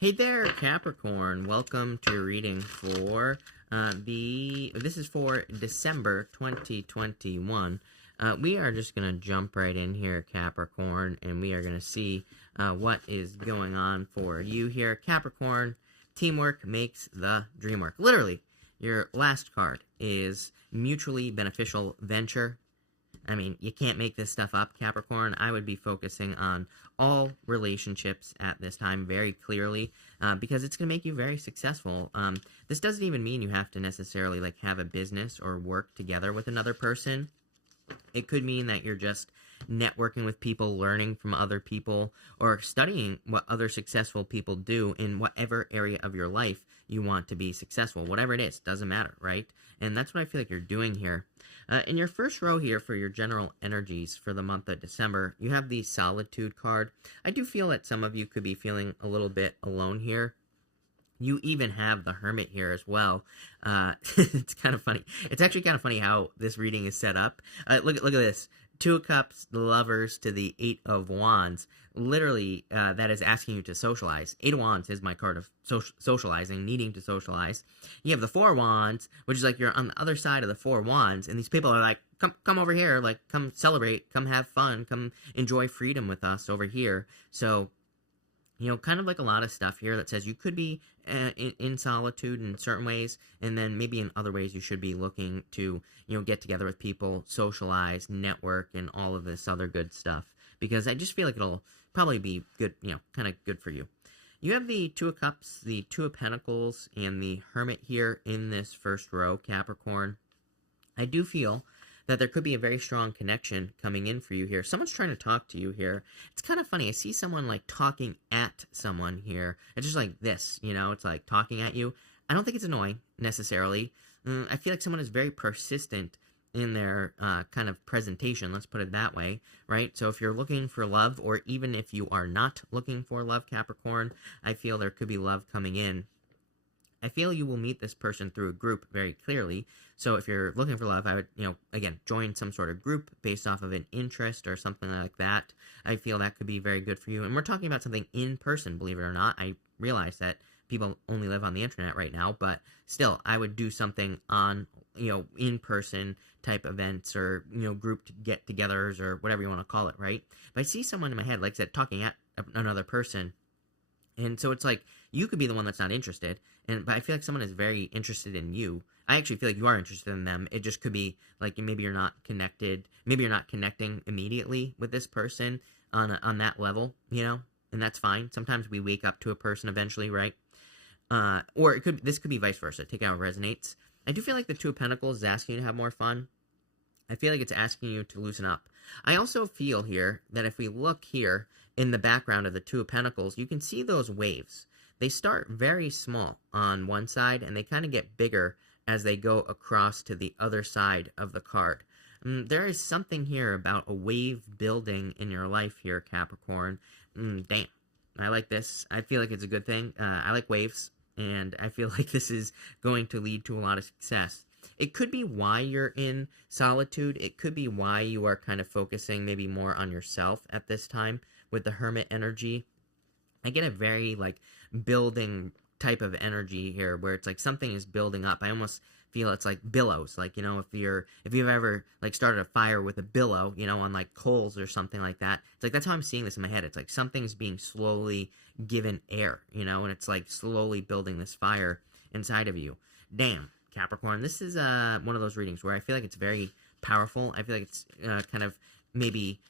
Hey there, Capricorn. Welcome to your reading for this is for December 2021. We are just going to jump right in here, Capricorn, and we are going to see what is going on for you here. Capricorn, teamwork makes the dream work. Literally, your last card is mutually beneficial venture. I mean, you can't make this stuff up, Capricorn. I would be focusing on all relationships at this time very clearly because it's going to make you very successful. This doesn't even mean you have to necessarily like have a business or work together with another person. It could mean that you're just networking with people, learning from other people, or studying what other successful people do in whatever area of your life you want to be successful. Whatever it is, doesn't matter, right? And that's what I feel like you're doing here. In your first row here for your general energies for the month of December, you have the Solitude card. I do feel that some of you could be feeling a little bit alone here. You even have the Hermit here as well. It's kind of funny. It's actually kind of funny how this reading is set up. Look at this. Two of Cups, the Lovers, to the Eight of Wands. Literally, that is asking you to socialize. Eight of Wands is my card of socializing, needing to socialize. You have the Four of Wands, which is like you're on the other side of the Four of Wands, and these people are like, come over here, like, come celebrate, come have fun, come enjoy freedom with us over here. So, you know, kind of like a lot of stuff here that says you could be in solitude in certain ways, and then maybe in other ways you should be looking to, you know, get together with people, socialize, network, and all of this other good stuff. Because I just feel like it'll probably be good, you know, kind of good for you. You have the Two of Cups, the Two of Pentacles, and the Hermit here in this first row, Capricorn. I do feel that there could be a very strong connection coming in for you here. Someone's trying to talk to you here. It's kind of funny. I see someone like talking at someone here. It's just like this, you know, it's like talking at you. I don't think it's annoying necessarily. I feel like someone is very persistent in their kind of presentation, let's put it that way, right? So if you're looking for love, or even if you are not looking for love, Capricorn, I feel there could be love coming in. I feel you will meet this person through a group very clearly. So if you're looking for love, I would, you know, again, join some sort of group based off of an interest or something like that. I feel that could be very good for you. And we're talking about something in person, believe it or not. I realize that people only live on the internet right now, but still, I would do something on, you know, in-person type events or, you know, group get-togethers or whatever you want to call it, right? If I see someone in my head, like I said, talking at another person, and so it's like, you could be the one that's not interested, but I feel like someone is very interested in you. I actually feel like you are interested in them. It just could be like maybe you're not connected. Maybe you're not connecting immediately with this person on that level, you know, and that's fine. Sometimes we wake up to a person eventually, right? Or this could be vice versa. Take out what resonates. I do feel like the Two of Pentacles is asking you to have more fun. I feel like it's asking you to loosen up. I also feel here that if we look here in the background of the Two of Pentacles, you can see those waves. They start very small on one side, and they kind of get bigger as they go across to the other side of the card. There is something here about a wave building in your life here, Capricorn. Damn. I like this. I feel like it's a good thing. I like waves, and I feel like this is going to lead to a lot of success. It could be why you're in solitude. It could be why you are kind of focusing maybe more on yourself at this time with the Hermit energy. I get a very, like, building type of energy here where it's like something is building up. I almost feel it's like billows. Like, you know, if you've ever like started a fire with a billow, you know, on like coals or something like that. It's like, that's how I'm seeing this in my head. It's like something's being slowly given air, you know, and it's like slowly building this fire inside of you. Damn, Capricorn. This is one of those readings where I feel like it's very powerful. I feel like it's kind of maybe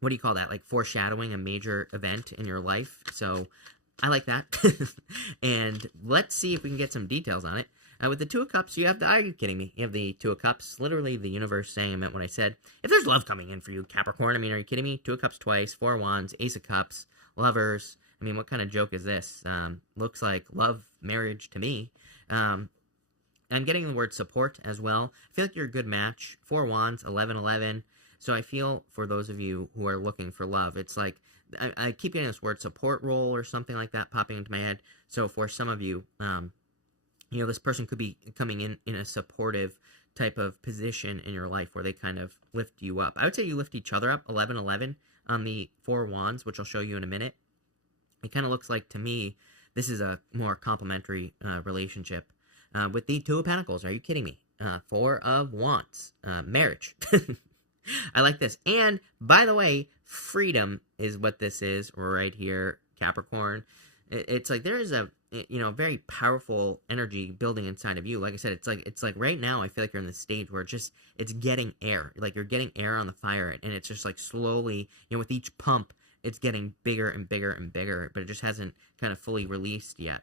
what do you call that? Like foreshadowing a major event in your life. So I like that. And let's see if we can get some details on it. With the Two of Cups, you have the, are you kidding me? You have the Two of Cups, literally the universe saying I meant what I said. If there's love coming in for you, Capricorn, I mean, are you kidding me? Two of Cups twice, Four of Wands, Ace of Cups, Lovers. I mean, what kind of joke is this? Looks like love, marriage to me. I'm getting the word support as well. I feel like you're a good match. Four of Wands, 11-11. So I feel for those of you who are looking for love, it's like, I keep getting this word support role or something like that popping into my head. So for some of you, you know, this person could be coming in a supportive type of position in your life where they kind of lift you up. I would say you lift each other up, 11-11 on the Four of Wands, which I'll show you in a minute. it kind of looks like to me this is a more complementary relationship. With the Two of Pentacles, are you kidding me? Four of Wands, marriage. I like this. And by the way, freedom is what this is right here, Capricorn. It's like there is a very powerful energy building inside of you. Like I said, it's like right now I feel like you're in this stage where it's getting air. Like you're getting air on the fire, and it's just like slowly, with each pump, it's getting bigger and bigger and bigger, but it just hasn't kind of fully released yet.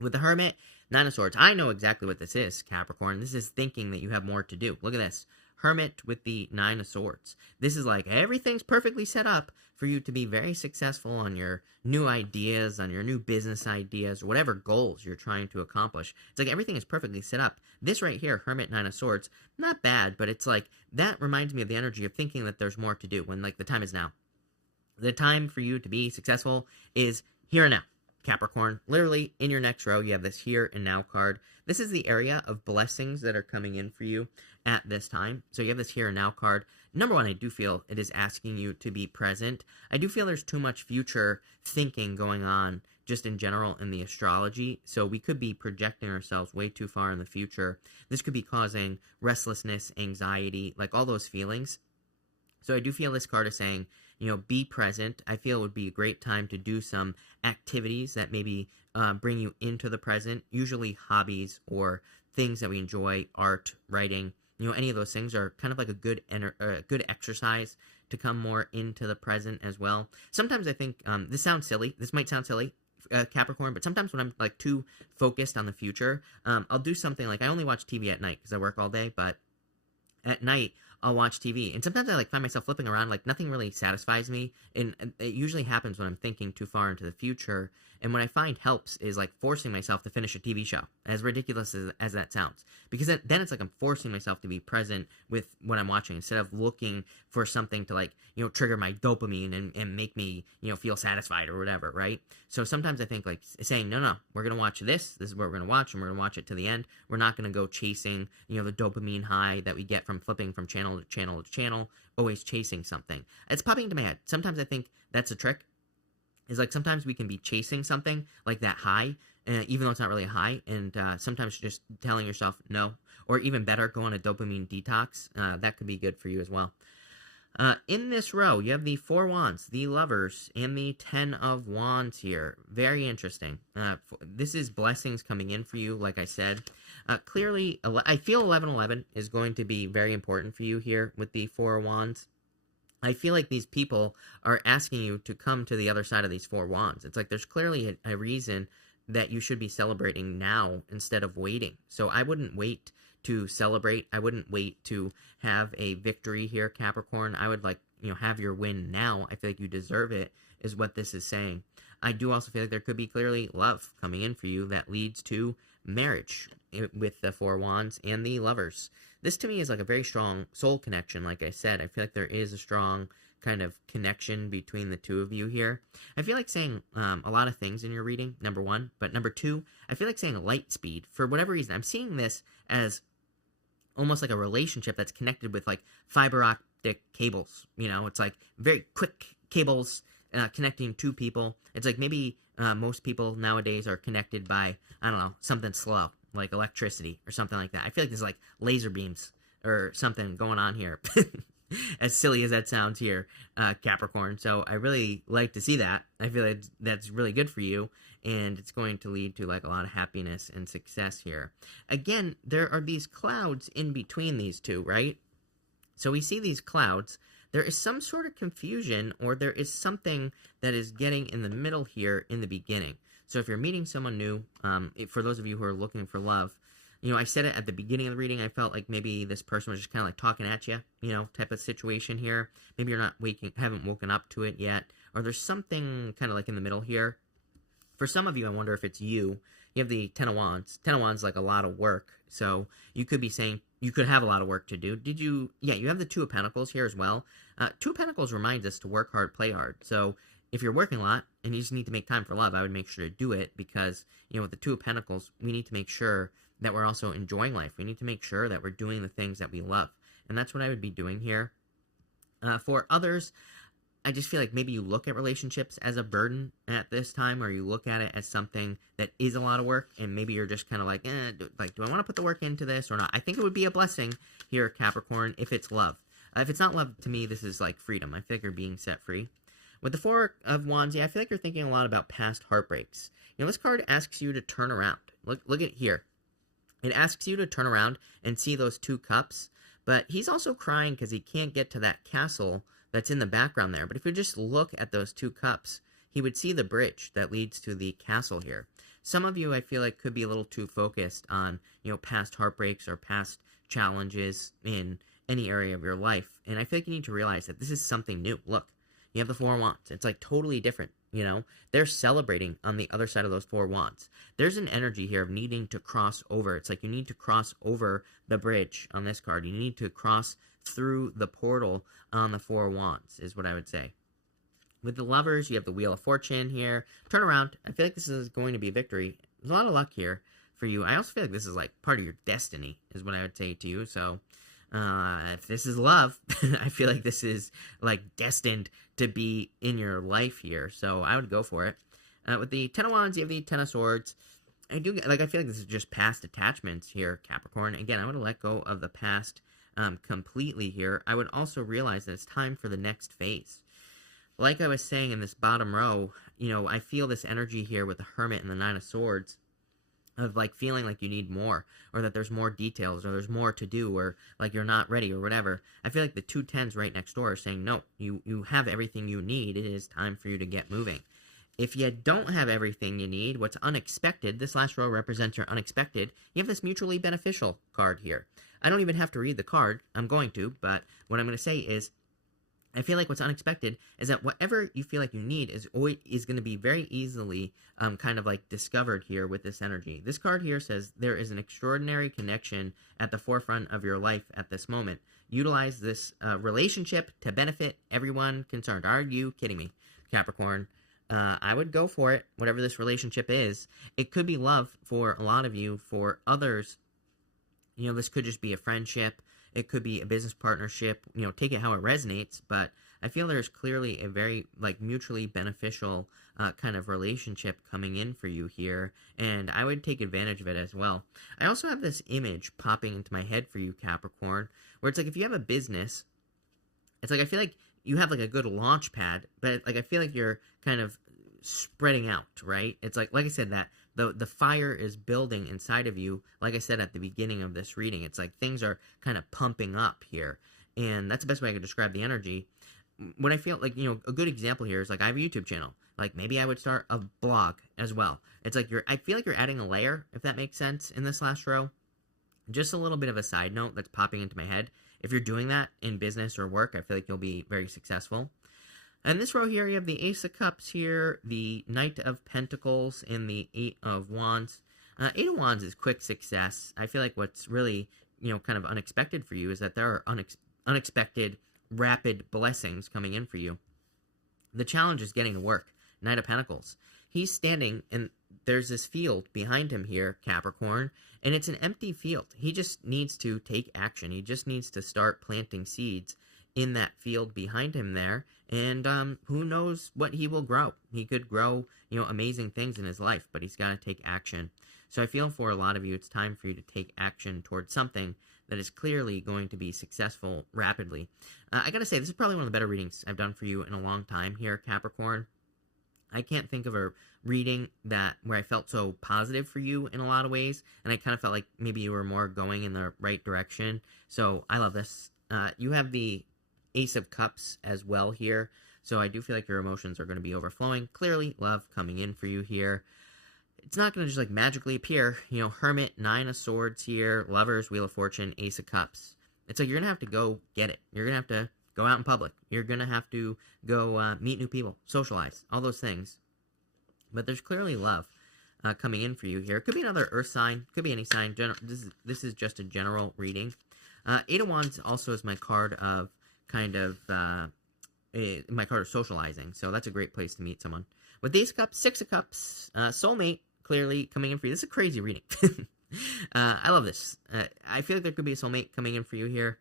With the Hermit, Nine of Swords, I know exactly what this is, Capricorn. This is thinking that you have more to do. Look at this. Hermit with the Nine of Swords. This is like everything's perfectly set up for you to be very successful on your new ideas, on your new business ideas, whatever goals you're trying to accomplish. It's like everything is perfectly set up. This right here, Hermit, Nine of Swords, not bad, but it's like that reminds me of the energy of thinking that there's more to do when like the time is now. The time for you to be successful is here and now, Capricorn. Literally, in your next row, you have this here and now card. This is the area of blessings that are coming in for you at this time. So you have this here and now card. Number one, I do feel it is asking you to be present. I do feel there's too much future thinking going on just in general in the astrology. So we could be projecting ourselves way too far in the future. This could be causing restlessness, anxiety, like all those feelings. So I do feel this card is saying, be present. I feel it would be a great time to do some activities that maybe bring you into the present, usually hobbies or things that we enjoy, art, writing. Any of those things are kind of like a good exercise to come more into the present as well. Sometimes I think, this sounds silly. This might sound silly, Capricorn, but sometimes when I'm like too focused on the future, I'll do something like I only watch TV at night because I work all day, but at night I'll watch TV, and sometimes I like find myself flipping around, like nothing really satisfies me, and it usually happens when I'm thinking too far into the future. And what I find helps is like forcing myself to finish a TV show, as ridiculous as that sounds, because then it's like I'm forcing myself to be present with what I'm watching instead of looking for something to like trigger my dopamine and make me feel satisfied or whatever, right? So sometimes I think like saying no, we're gonna watch this is what we're gonna watch, and we're gonna watch it to the end. We're not gonna go chasing the dopamine high that we get from flipping from channel to channel to channel, always chasing something. It's popping into my head. Sometimes I think that's a trick. Is like sometimes we can be chasing something like that high, even though it's not really a high, and sometimes just telling yourself no, or even better, go on a dopamine detox. That could be good for you as well. In this row, you have the Four Wands, the Lovers, and the Ten of Wands here. Very interesting. This is blessings coming in for you, like I said. Clearly, I feel 11-11 is going to be very important for you here with the Four Wands. I feel like these people are asking you to come to the other side of these Four Wands. It's like there's clearly a reason that you should be celebrating now instead of waiting. So I wouldn't wait to celebrate. I wouldn't wait to have a victory here, Capricorn. I would have your win now. I feel like you deserve it, is what this is saying. I do also feel like there could be clearly love coming in for you that leads to marriage with the Four Wands and the Lovers. This to me is like a very strong soul connection. Like I said, I feel like there is a strong kind of connection between the two of you here. I feel like saying a lot of things in your reading, number one. But number two, I feel like saying light speed. For whatever reason, I'm seeing this as almost like a relationship that's connected with like fiber optic cables. It's like very quick cables connecting two people. It's like maybe most people nowadays are connected by, I don't know, something slow, like electricity or something like that. I feel like there's like laser beams or something going on here. As silly as that sounds here, Capricorn. So I really like to see that. I feel like that's really good for you, and it's going to lead to like a lot of happiness and success here. Again, there are these clouds in between these two, right? So we see these clouds. There is some sort of confusion, or there is something that is getting in the middle here in the beginning. So if you're meeting someone new, for those of you who are looking for love, I said it at the beginning of the reading, I felt like maybe this person was just kind of like talking at you, type of situation here. Maybe you're not haven't woken up to it yet, or there's something kind of like in the middle here. For some of you, I wonder if it's you. You have the Ten of Wands. Ten of Wands is like a lot of work. So you could be saying you could have a lot of work to do. Yeah, you have the Two of Pentacles here as well. Two of Pentacles reminds us to work hard, play hard. So if you're working a lot and you just need to make time for love, I would make sure to do it, because, with the Two of Pentacles, we need to make sure that we're also enjoying life. We need to make sure that we're doing the things that we love. And that's what I would be doing here. For others, I just feel like maybe you look at relationships as a burden at this time, or you look at it as something that is a lot of work, and maybe you're just kind of like, do I want to put the work into this or not? I think it would be a blessing here, Capricorn, if it's love. If it's not love, to me, this is like freedom. I feel like you're being set free. With the Four of Wands, yeah, I feel like you're thinking a lot about past heartbreaks. This card asks you to turn around. Look at here. It asks you to turn around and see those 2 cups, but he's also crying because he can't get to that castle that's in the background there. But if you just look at those 2 cups, he would see the bridge that leads to the castle here. Some of you, I feel like, could be a little too focused on, past heartbreaks or past challenges in any area of your life. And I feel like you need to realize that this is something new. Look, you have the 4 Wands. It's like totally different. They're celebrating on the other side of those 4 Wands. There's an energy here of needing to cross over. It's like you need to cross over the bridge on this card. You need to cross through the portal on the 4 Wands, is what I would say. With the Lovers, you have the Wheel of Fortune here. Turn around. I feel like this is going to be a victory. There's a lot of luck here for you. I also feel like this is like part of your destiny, is what I would say to you. So, if this is love, I feel like this is like destined to be in your life here. So I would go for it. With the Ten of Wands, you have the Ten of Swords. I feel like this is just past attachments here, Capricorn. Again, I would let go of the past completely here. I would also realize that it's time for the next phase. Like I was saying in this bottom row, I feel this energy here with the Hermit and the Nine of Swords of like feeling like you need more, or that there's more details, or there's more to do, or like you're not ready, or whatever. I feel like the 2 tens right next door are saying, no, you have everything you need. It is time for you to get moving. If you don't have everything you need, what's unexpected, this last row represents your unexpected. You have this mutually beneficial card here. I don't even have to read the card. I'm going to, but what I'm going to say is, I feel like what's unexpected is that whatever you feel like you need is going to be very easily kind of like discovered here with this energy. This card here says there is an extraordinary connection at the forefront of your life at this moment. Utilize this relationship to benefit everyone concerned. Are you kidding me, Capricorn? I would go for it, whatever this relationship is. It could be love for a lot of you. For others, this could just be a friendship. It could be a business partnership, take it how it resonates, but I feel there's clearly a very, like, mutually beneficial kind of relationship coming in for you here, and I would take advantage of it as well. I also have this image popping into my head for you, Capricorn, where it's like if you have a business, it's like I feel like you have, like, a good launch pad, but, like, I feel like you're kind of spreading out, right? It's like I said, that the fire is building inside of you. Like I said at the beginning of this reading, it's like things are kind of pumping up here, and that's the best way I could describe the energy. When I feel like, a good example here is like I have a YouTube channel. Like maybe I would start a blog as well. It's like I feel like you're adding a layer, if that makes sense, in this last row. Just a little bit of a side note that's popping into my head. If you're doing that in business or work, I feel like you'll be very successful. And this row here, you have the Ace of Cups here, the Knight of Pentacles, and the 8 of Wands. 8 of Wands is quick success. I feel like what's really, kind of unexpected for you is that there are unexpected, rapid blessings coming in for you. The challenge is getting to work. Knight of Pentacles. He's standing, and there's this field behind him here, Capricorn, and it's an empty field. He just needs to take action. He just needs to start planting seeds in that field behind him there, and who knows what he will grow. He could grow, amazing things in his life, but he's got to take action. So I feel for a lot of you, it's time for you to take action towards something that is clearly going to be successful rapidly. I gotta say, this is probably one of the better readings I've done for you in a long time here, Capricorn. I can't think of a reading where I felt so positive for you in a lot of ways, and I kind of felt like maybe you were more going in the right direction. So I love this. You have the Ace of Cups as well here, so I do feel like your emotions are going to be overflowing. Clearly, love coming in for you here. It's not going to just like magically appear. Hermit, 9 of Swords here, Lovers, Wheel of Fortune, Ace of Cups. It's like you're going to have to go get it. You're going to have to go out in public. You're going to have to go meet new people, socialize, all those things. But there's clearly love coming in for you here. It could be another earth sign. Could be any sign. This is just a general reading. 8 of Wands also is my card of my card of socializing. So that's a great place to meet someone. With Ace of Cups, 6 of Cups, soulmate clearly coming in for you. This is a crazy reading. I love this. I feel like there could be a soulmate coming in for you here.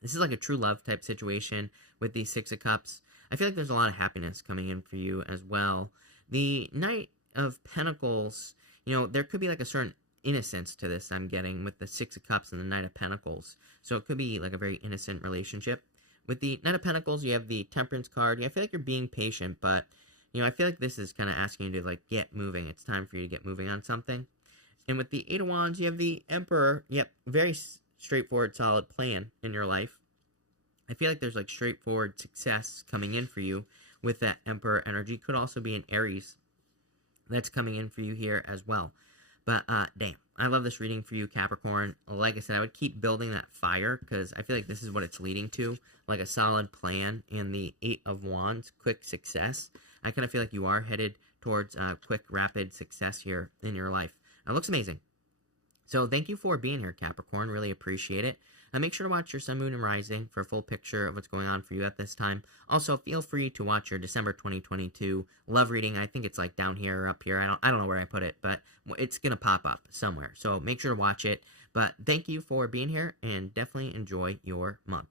This is like a true love type situation with these 6 of Cups. I feel like there's a lot of happiness coming in for you as well. The Knight of Pentacles, you know, there could be like a certain innocence to this I'm getting with the Six of Cups and the Knight of Pentacles. So it could be like a very innocent relationship. With the Knight of Pentacles, you have the Temperance card. Yeah, I feel like you're being patient, but, you know, I feel like this is kind of asking you to, like, get moving. It's time for you to get moving on something. And with the Eight of Wands, you have the Emperor. Yep, very straightforward, solid plan in your life. I feel like there's, like, straightforward success coming in for you with that Emperor energy. Could also be an Aries that's coming in for you here as well. But, damn, I love this reading for you, Capricorn. Like I said, I would keep building that fire, because I feel like this is what it's leading to, like a solid plan, and the Eight of Wands, quick success. I kind of feel like you are headed towards quick, rapid success here in your life. It looks amazing. So thank you for being here, Capricorn. Really appreciate it. Make sure to watch your Sun, Moon, and Rising for a full picture of what's going on for you at this time. Also, feel free to watch your December 2022 love reading. I think it's like down here or up here. I don't know where I put it, but it's going to pop up somewhere. So make sure to watch it. But thank you for being here, and definitely enjoy your month.